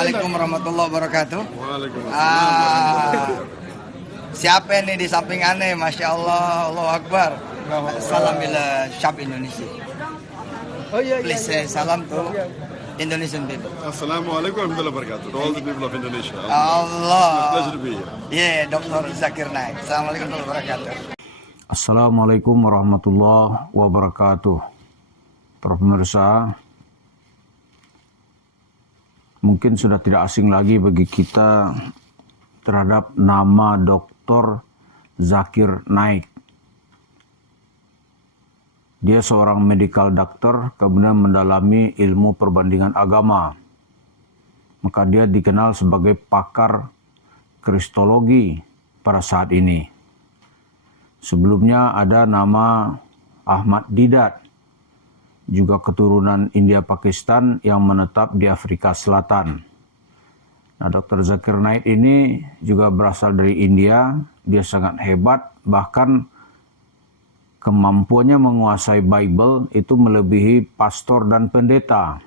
Assalamualaikum warahmatullahi wabarakatuh. Waalaikumsalam. Siapa ini di samping aneh? Masya Allah, Allahu Akbar. Salam ila syab Indonesia. Please say salam to Indonesian people. Assalamualaikum warahmatullahi wabarakatuh. To all the people of Indonesia. Allah. Pleasure to be here. Yeah, Dr. Zakir Naik. Assalamualaikum warahmatullahi wabarakatuh. Assalamualaikum warahmatullahi wabarakatuh. Para pemirsa, mungkin sudah tidak asing lagi bagi kita terhadap nama Dr. Zakir Naik. Dia seorang medical doctor, kemudian mendalami ilmu perbandingan agama. Maka dia dikenal sebagai pakar kristologi pada saat ini. Sebelumnya ada nama Ahmad Didat, juga keturunan India Pakistan yang menetap di Afrika Selatan. Nah, Dr. Zakir Naik ini juga berasal dari India. Dia sangat hebat, bahkan kemampuannya menguasai Bible itu melebihi pastor dan pendeta.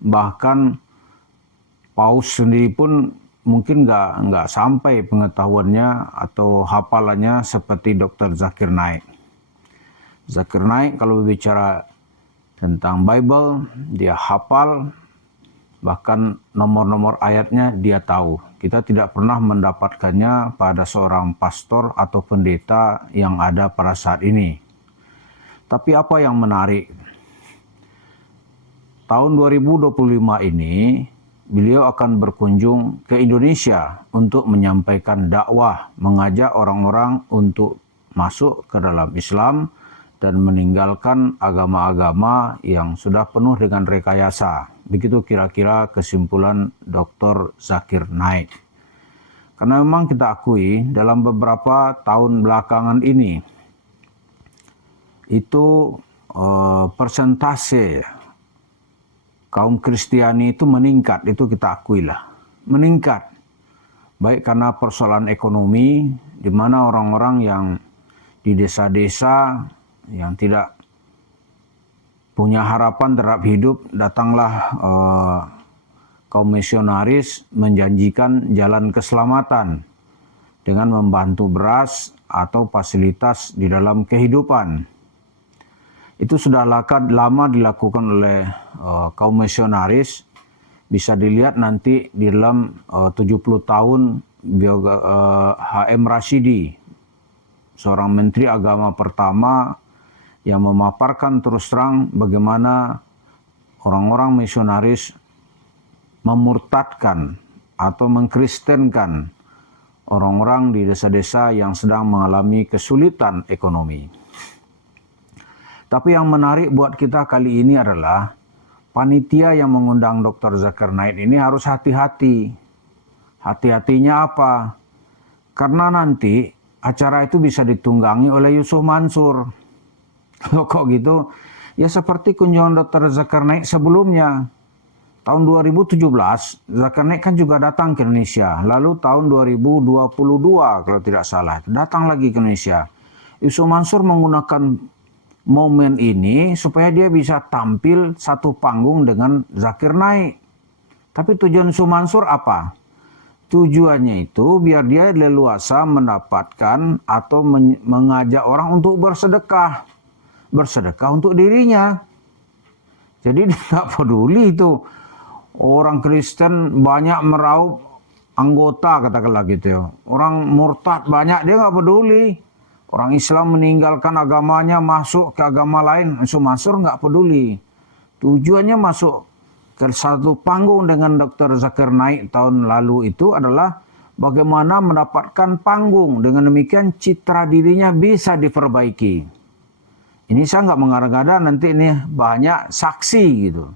Bahkan paus sendiri pun mungkin nggak sampai pengetahuannya atau hafalannya seperti Dr. Zakir Naik. Zakir Naik kalau berbicara tentang Bible, dia hafal, bahkan nomor-nomor ayatnya dia tahu. Kita tidak pernah mendapatkannya pada seorang pastor atau pendeta yang ada pada saat ini. Tapi apa yang menarik? Tahun 2025 ini, beliau akan berkunjung ke Indonesia untuk menyampaikan dakwah, mengajak orang-orang untuk masuk ke dalam Islam dan meninggalkan agama-agama yang sudah penuh dengan rekayasa. Begitu kira-kira kesimpulan Dr. Zakir Naik. Karena memang kita akui dalam beberapa tahun belakangan ini, itu persentase kaum Kristiani itu meningkat, itu kita akuilah. Meningkat. Baik karena persoalan ekonomi, di mana orang-orang yang di desa-desa yang tidak punya harapan terhadap hidup, datanglah kaum misionaris menjanjikan jalan keselamatan dengan membantu beras atau fasilitas di dalam kehidupan. Itu sudah lama dilakukan oleh kaum misionaris. Bisa dilihat nanti di dalam 70 tahun H.M. Rashidi, seorang menteri agama pertama yang memaparkan terus terang bagaimana orang-orang misionaris memurtadkan atau mengkristenkan orang-orang di desa-desa yang sedang mengalami kesulitan ekonomi. Tapi yang menarik buat kita kali ini adalah panitia yang mengundang Dr. Zakir Naik ini harus hati-hati. Hati-hatinya apa? Karena nanti acara itu bisa ditunggangi oleh Yusuf Mansur. Kok gitu? Ya seperti kunjungan Dr. Zakir Naik sebelumnya. Tahun 2017, Zakir Naik kan juga datang ke Indonesia. Lalu tahun 2022 kalau tidak salah, datang lagi ke Indonesia. Yusuf Mansur menggunakan momen ini supaya dia bisa tampil satu panggung dengan Zakir Naik. Tapi tujuan Yusuf Mansur apa? Tujuannya itu biar dia leluasa mendapatkan atau mengajak orang untuk bersedekah. Bersedekah untuk dirinya. Jadi dia tidak peduli itu orang Kristen banyak meraup anggota, katakanlah gitu. Orang murtad banyak, dia nggak peduli. Orang Islam meninggalkan agamanya masuk ke agama lain, Yusuf Mansur nggak peduli. Tujuannya masuk ke satu panggung dengan Dr. Zakir Naik tahun lalu itu adalah bagaimana mendapatkan panggung. Dengan demikian citra dirinya bisa diperbaiki. Ini saya nggak mengada-ngada, nanti ini banyak saksi gitu.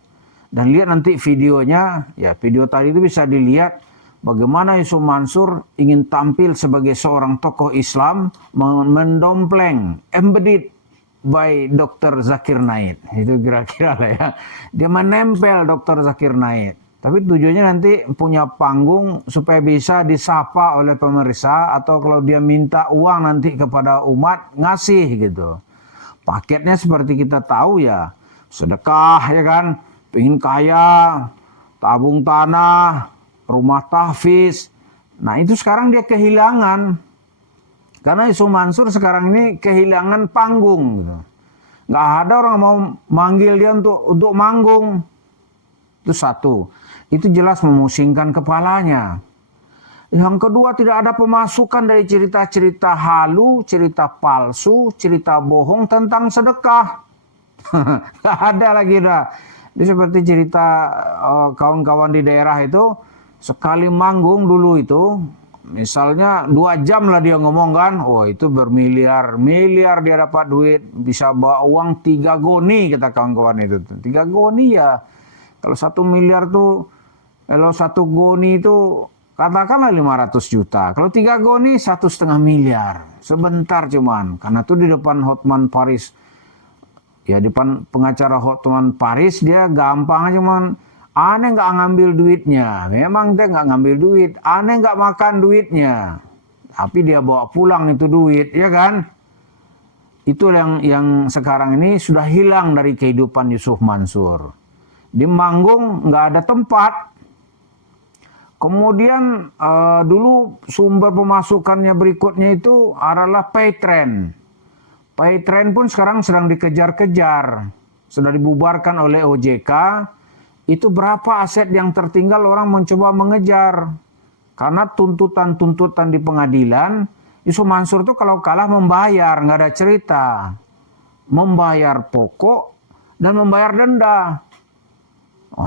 Dan lihat nanti videonya, ya video tadi itu bisa dilihat bagaimana Yusuf Mansur ingin tampil sebagai seorang tokoh Islam mendompleng, embedded by Dr. Zakir Naik. Itu kira-kira lah ya. Dia menempel Dr. Zakir Naik. Tapi tujuannya nanti punya panggung supaya bisa disapa oleh pemirsa, atau kalau dia minta uang nanti kepada umat, ngasih gitu. Paketnya seperti kita tahu ya, sedekah ya kan, pengen kaya, tabung tanah, rumah tahfiz. Nah itu sekarang dia kehilangan. Karena Yusuf Mansur sekarang ini kehilangan panggung. Gitu. Nggak ada orang mau manggil dia untuk manggung. Itu satu. Itu jelas memusingkan kepalanya. Yang kedua, tidak ada pemasukan dari cerita-cerita halu, cerita palsu, cerita bohong tentang sedekah. Nggak ada lagi dah. Ini seperti cerita kawan-kawan di daerah itu, sekali manggung dulu itu, misalnya 2 jam lah dia ngomong kan, itu bermiliar-miliar dia dapat duit, bisa bawa uang 3 goni kata kawan-kawan itu. 3 goni ya, kalau 1 miliar tuh, kalau 1 goni itu katakanlah 500 juta. Kalau 3 goni 1,5 miliar. Sebentar cuman, karena tuh di depan Hotman Paris, ya depan pengacara Hotman Paris dia gampang cuman, aneh nggak ngambil duitnya. Memang dia nggak ngambil duit. Aneh nggak makan duitnya. Tapi dia bawa pulang itu duit, ya kan? Itu yang sekarang ini sudah hilang dari kehidupan Yusuf Mansur. Di manggung nggak ada tempat. Kemudian dulu sumber pemasukannya berikutnya itu adalah Paytrend. Paytrend pun sekarang sedang dikejar-kejar. Sudah dibubarkan oleh OJK. Itu berapa aset yang tertinggal orang mencoba mengejar. Karena tuntutan-tuntutan di pengadilan, Yusuf Mansur itu kalau kalah membayar, nggak ada cerita. Membayar pokok dan membayar denda.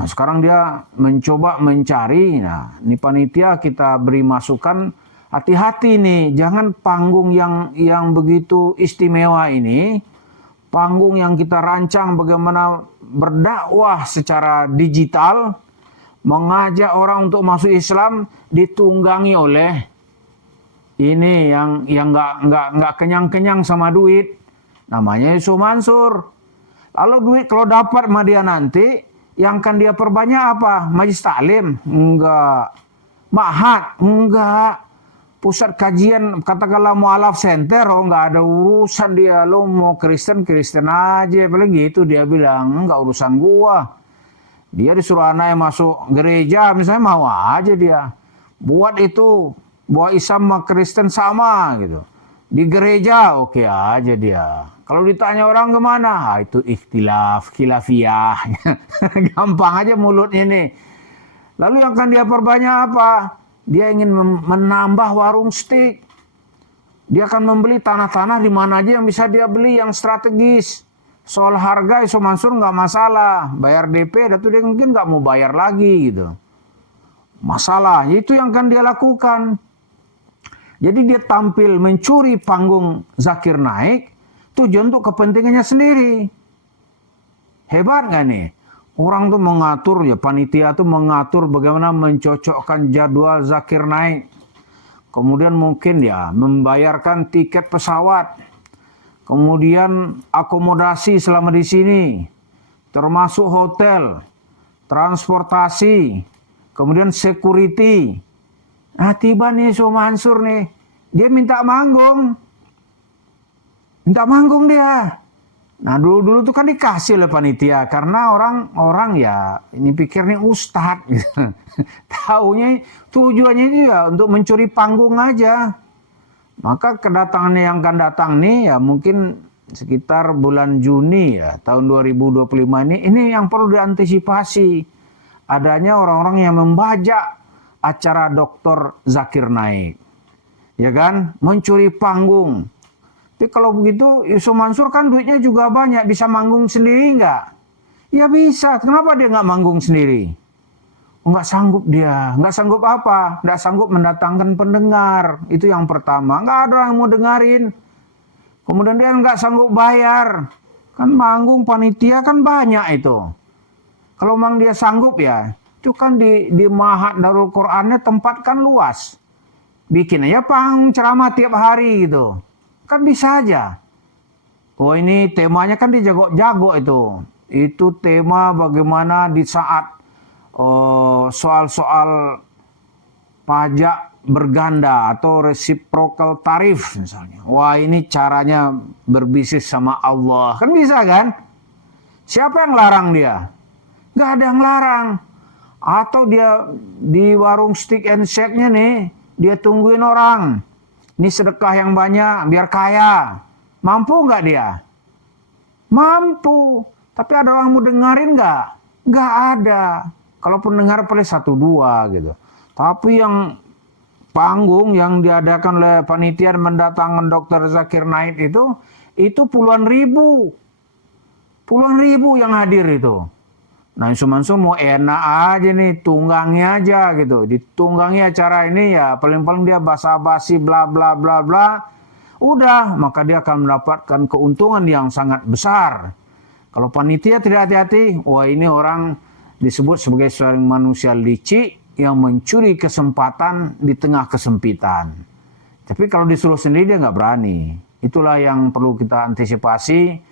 Sekarang dia mencoba mencari, nah ini panitia kita beri masukan, hati-hati nih, jangan panggung yang begitu istimewa ini, panggung yang kita rancang bagaimana berdakwah secara digital, mengajak orang untuk masuk Islam, ditunggangi oleh ini yang nggak kenyang-kenyang sama duit, namanya Yusuf Mansur. Lalu duit kalau dapat sama dia nanti, yang akan dia perbanyak apa? Majlis taklim? Enggak. Ma'had? Enggak. Pusat kajian, katakanlah mu'alaf center, enggak ada urusan dia. Lo mau Kristen aja. Paling gitu dia bilang, enggak urusan gua. Dia disuruh anaknya masuk gereja, misalnya mau aja dia. Buat itu, buat Islam sama Kristen sama gitu. Di gereja oke aja dia. Kalau ditanya orang kemana? Itu ikhtilaf, khilafiyah. Gampang aja mulutnya nih. Lalu yang akan dia perbanyak apa? Dia ingin menambah warung steak. Dia akan membeli tanah-tanah di mana aja yang bisa dia beli yang strategis. Soal harga Yusuf Mansur nggak masalah. Bayar DP, dan dia mungkin nggak mau bayar lagi gitu. Masalah, itu yang akan dia lakukan. Jadi dia tampil mencuri panggung Zakir Naik, tujuan untuk kepentingannya sendiri. Hebat nggak nih? Orang tuh mengatur, ya panitia tuh mengatur bagaimana mencocokkan jadwal Zakir Naik. Kemudian mungkin ya membayarkan tiket pesawat. Kemudian akomodasi selama di sini. Termasuk hotel, transportasi, kemudian security. Nah tiba nih Yusuf Mansur nih, dia minta manggung dia. Nah dulu tuh kan dikasih oleh panitia, karena orang ya ini pikir nih ustadz gitu. Taunya tujuannya juga untuk mencuri panggung aja. Maka kedatangannya yang akan datang nih ya mungkin sekitar bulan Juni ya tahun 2025 ini yang perlu diantisipasi. Adanya orang-orang yang membajak acara Dr. Zakir Naik. Ya kan? Mencuri panggung. Tapi kalau begitu Yusuf Mansur kan duitnya juga banyak. Bisa manggung sendiri nggak? Ya bisa. Kenapa dia nggak manggung sendiri? Nggak sanggup dia. Nggak sanggup apa? Nggak sanggup mendatangkan pendengar. Itu yang pertama. Nggak ada yang mau dengarin. Kemudian dia nggak sanggup bayar. Kan manggung panitia kan banyak itu. Kalau memang dia sanggup ya. Itu kan di Ma'had Darul Qur'annya tempat kan luas. Bikin aja panggung ceramah tiap hari gitu. Kan bisa aja. Oh ini temanya kan dijago-jago itu. Itu tema bagaimana di saat soal-soal pajak berganda atau reciprocal tarif misalnya. Wah ini caranya berbisnis sama Allah. Kan bisa kan? Siapa yang larang dia? Nggak ada yang larang. Atau dia di warung stick and shake-nya nih, dia tungguin orang. Ini sedekah yang banyak, biar kaya. Mampu nggak dia? Mampu. Tapi ada orang mau dengerin nggak? Nggak ada. Kalaupun dengar paling 1-2 gitu. Tapi yang panggung yang diadakan oleh panitia mendatangkan Dr. Zakir Naik itu puluhan ribu. Puluhan ribu yang hadir itu. Nah, Sumanso mau enak aja nih, tunggangnya aja gitu. Ditunggangi acara ini ya paling-paling dia basa-basi bla bla bla bla. Udah, maka dia akan mendapatkan keuntungan yang sangat besar. Kalau panitia tidak hati-hati, wah ini orang disebut sebagai seorang manusia licik yang mencuri kesempatan di tengah kesempitan. Tapi kalau disuruh sendiri dia nggak berani. Itulah yang perlu kita antisipasi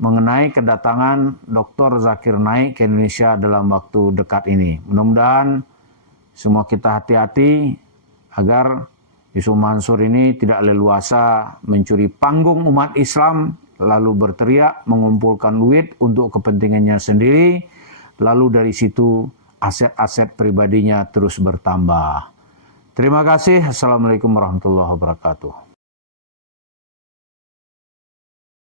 mengenai kedatangan Dr. Zakir Naik ke Indonesia dalam waktu dekat ini. Mudah-mudahan semua kita hati-hati agar Yusuf Mansur ini tidak leluasa mencuri panggung umat Islam, lalu berteriak mengumpulkan duit untuk kepentingannya sendiri, lalu dari situ aset-aset pribadinya terus bertambah. Terima kasih. Assalamualaikum warahmatullahi wabarakatuh.